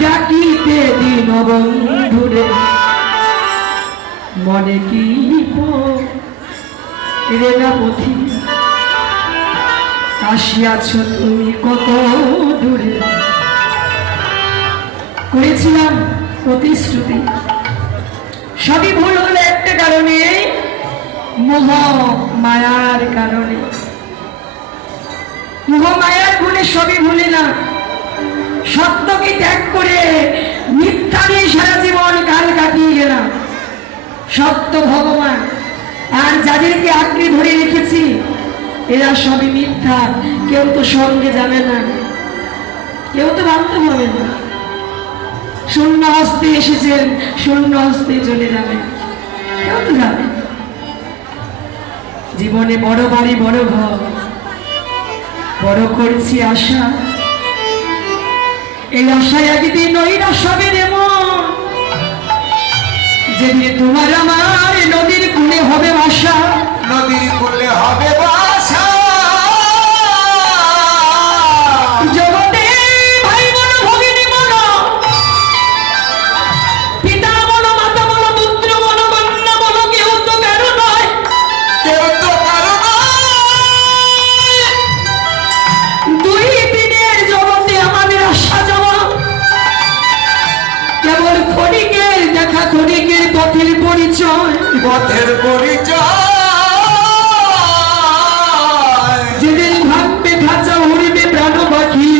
ডাকিতে দিন বন্ধুরে মনে কি রে না পথি আসিয়াছ তুমি কত দূরে। করেছিলাম প্রতিশ্রুতি, সবই ভুল হলো একটা কারণে, মোহ মায়ার কারণে। মোহ মায়ার গুণে সবই ভুলে না, সত্যকে ত্যাগ করে মিথ্যা নিয়ে সারা জীবন কাল কাটিয়ে গেলাম। সত্য ভগবান, আর যাদেরকে আঁকড়ে ধরে রেখেছি এরা সবই মিথ্যা। কেউ তো সঙ্গে যাবে না, কেউ তো ভাবতে হবে না। শূন্য হস্তে এসেছেন, শূন্য হস্তে চলে যাবেন, কেউ তো যাবে। জীবনে বড় বাড়ি বড় ঘর, বড় করছি আশা, এই আশায় একদিন নইরা সবে এমন যেদিন তোমার আমার নদীর কূলে হবে বাসা, নদীর কূলে হবে বাসা। জগতে ভাই বলো ভগিনী বলো, পিতা বলো মাতা বলো পুত্র বলো কন্যা বলো, কেউ তো কারো নয়, কেউ তো কারো নয়। দুই দিনের জগতে আমাদের আসা যাওয়া, কেবল ক্ষণিকের দেখা, ক্ষণিকের পথের পরিচয়, পথের পরিচয়। যেদিন ভাববে খাঁচা উড়বে প্রাণ পাখি,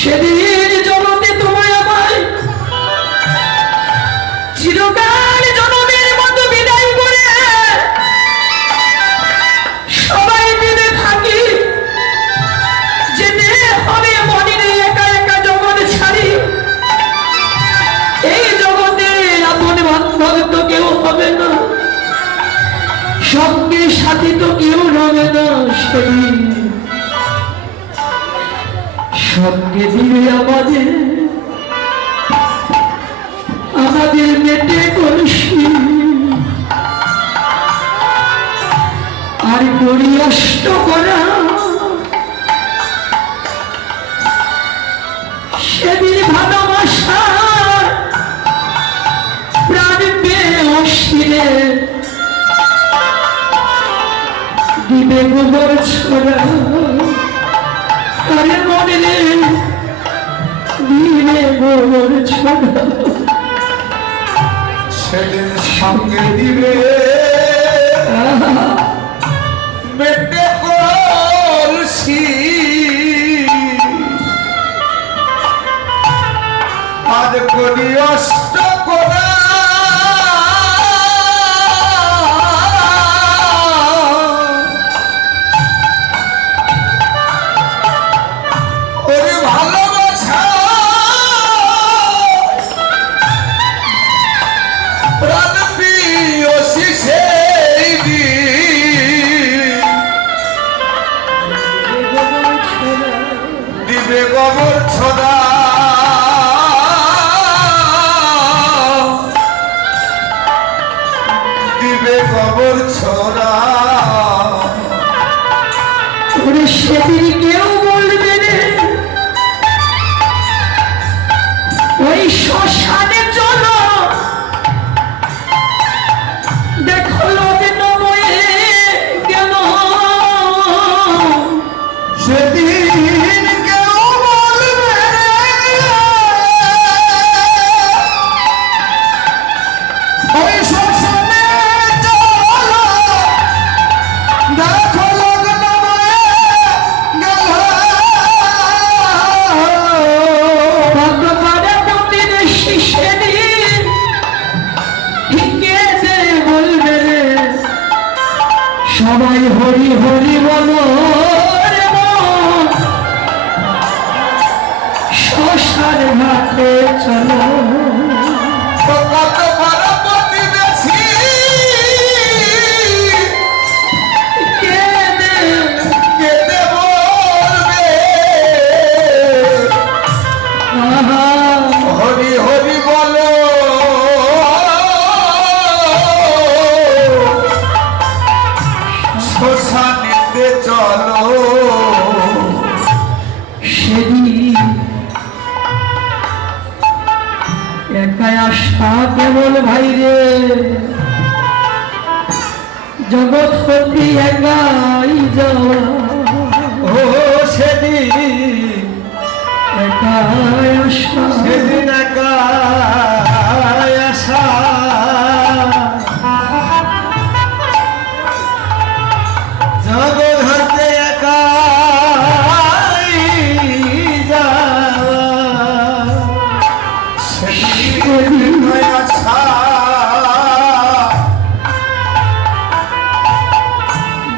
সেদিন জগতে তোমায় আমায় চিরকাল জনমের মতো বিদায় করে সবাই দিনে থাকি। যেতে হবে মনের একা একা জগৎ ছাড়ি, এই জগতে আপন বান্ধব তো কেউ হবে না, সঙ্গে সাথী তো কেউ রবে না। সেদিন সঙ্গে দিবে আমাদের আমাদের মেটে কলসি, আর করি অষ্ট করা। সেদিন ভালোবাসা প্রাণ পেয়ে অশ্বিরে দিবে গোবর ছড়া, আরে মনে দিবে গোবর ছড়া। সেদিন সঙ্গে দিবে মেটে কলসি, আজ করি অষ্ট করা। ওরে ভালোবাসা প্রাণ প্রিয়সী সেই দিন দিবে গোবর ছড়া। দিবে গোবর ছড়া। ওরে সেদিন কেউ বলবে রে ওই শ্মশানে চলো, দেখো লোকে নময়ে গেল। সেদিন কেউ বলবে ওই শ্মশানে চলো, দেখো লোক নময়ে গেল। ভগবানের মন্দিরে শিশেদিন কে যে বলবে রে সবাই হরি হরি বলো রে মন, শ্মশান ঘাটে চলো। কত বড় প্রতিবেশী কেঁদে কেঁদে বলবে আহা, হরি হরি বলো। শ্মশানেতে চলো। সেদিন আশা কেবল ভাই রে জগৎ হতে একাই যাওয়া ও সেদিন একাই আশা সেদিন একা আশা জগৎ হতে একাই যাওয়া সেদিন আশা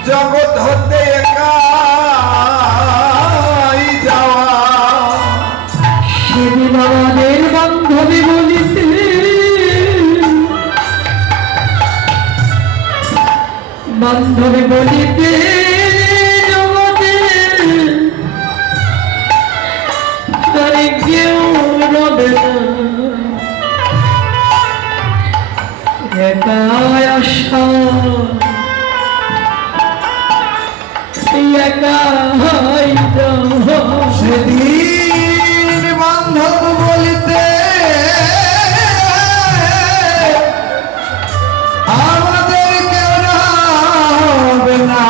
জগৎ হতে একাই যাওয়া সেদিন আমাদের বান্ধবী বলিতে বান্ধবী বলিতে জগতে আরে কেউ রবে না একাই আশা একাই যাওয়া সেদিন বান্ধব বলিতে আমাদের কেউ রবে না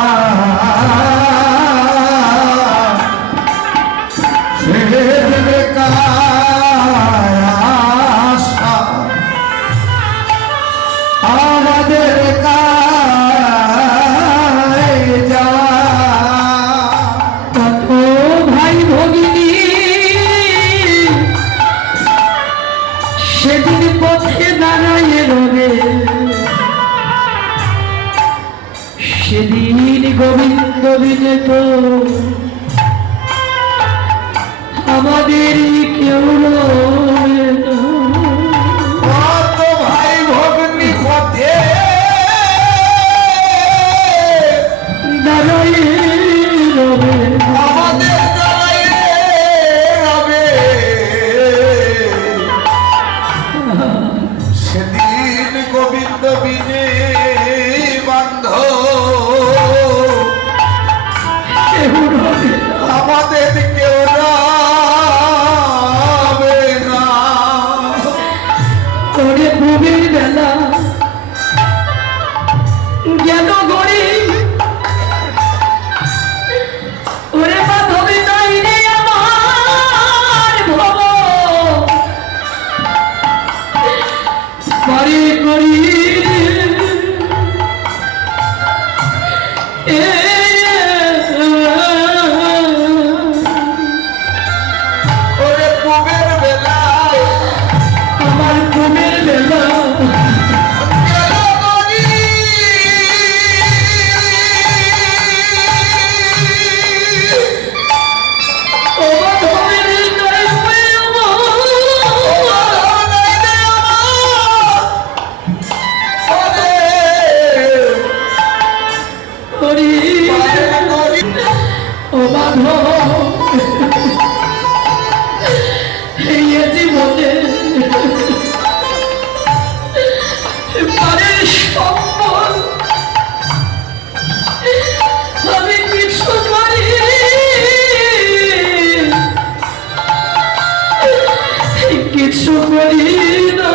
সেদিন একাই আশা আমাদের একাই যাওয়া কত ভাই ভগিনী সেদিন পথে দাঁড়ায় রবে সেদিন গোবিন্দ বিনে তো আমাদের কেউ রবে না। কত ভাই ভগ্নি পথে দাঁড়ায় রবে আমাদের দ্বারাই রবে সেদিন গোবিন্দ বিনে বান্ধব কেউ রবে না। আমাদের কেউ রবে না ওরে ভূমির বেলা গেল গড়ি ওরে বান্ধবী নাই রে আমার ভব বাড়ি করি ওরে কুবের বেলায় আমার ভূমির বেলা গেল গরি। ও বান্ধবী নাই রে করি ও বাঁধ এই জীবনে পারের সম্বল আমি কিছু করি কিছু করি না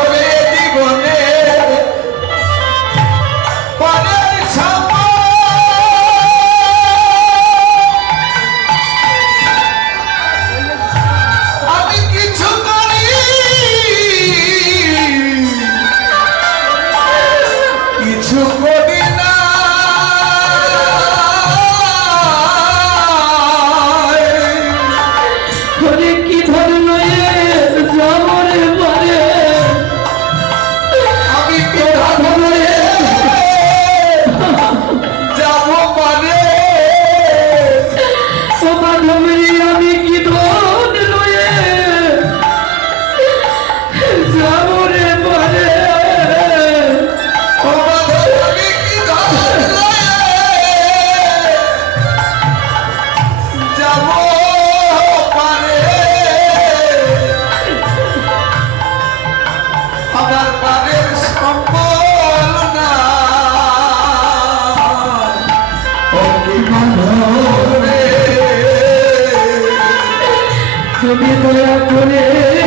ওরে জীবনে পরের সম্পদ আমি কিছু করি কিছু করি না ওরে কি ধরলো যাবরে পারে আমি কেনা ধরে যাব পারে ও বান্ধবী আমি কি ধন লয়ে যাবরে পারে ও বাঁধব আমি কি তুমি দয়া করে